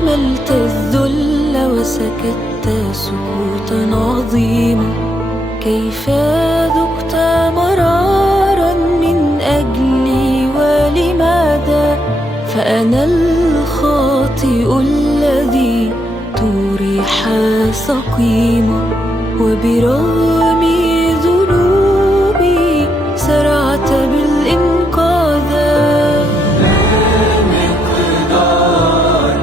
احتملت الذل وسكت سكوتا عظيما، كيف ذقت مرارا من أجلي ولماذا؟ فأنا الخاطئ الذي تريح سقيما، وبرغم ذنوبي سرعت بالإنقاذ. ما مقدار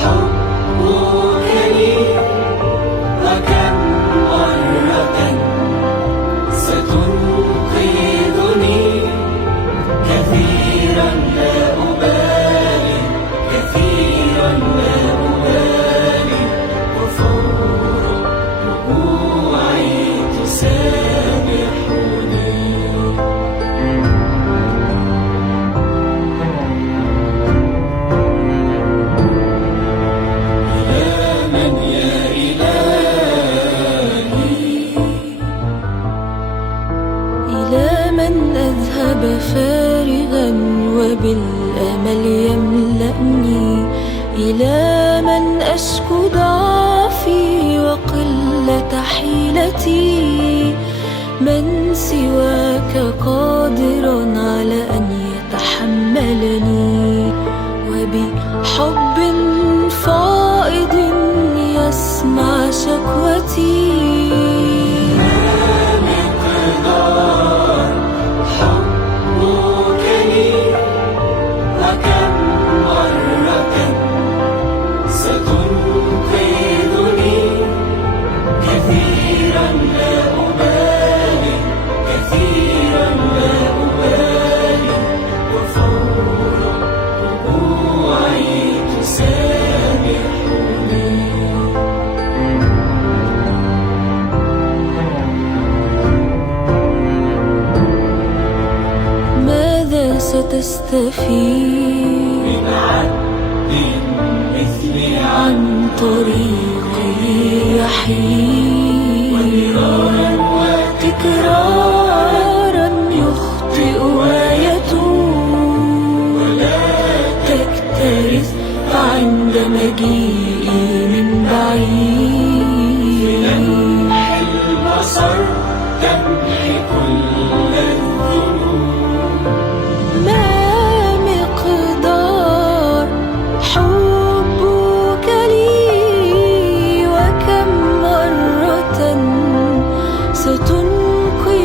حبك لي، وكم مرة ستنقذني، كثيرا لا أبالي، كثيرا لا أبالي، وفور ركوعي تسامحني. إلى من أذهب فارغا وبالأمل يملأني، إلى من أشكو ضعفي وقلة حيلتي، من سواك قادر على أن يتحملني، وبحب فائض يسمع شكوتي. ستستفيد من عد مثلي عن طريقي يحيد، ومرارا وتكرارا يخطئ ويتوب، ولا تكترث عند مجيئي من بعيد، لمح البصر تمحي كل الذنوب. ما مقدار حبك لي، وكم مرة ستنقذني،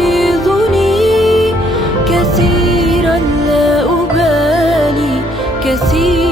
كثيرا لا أبالي، كثيرا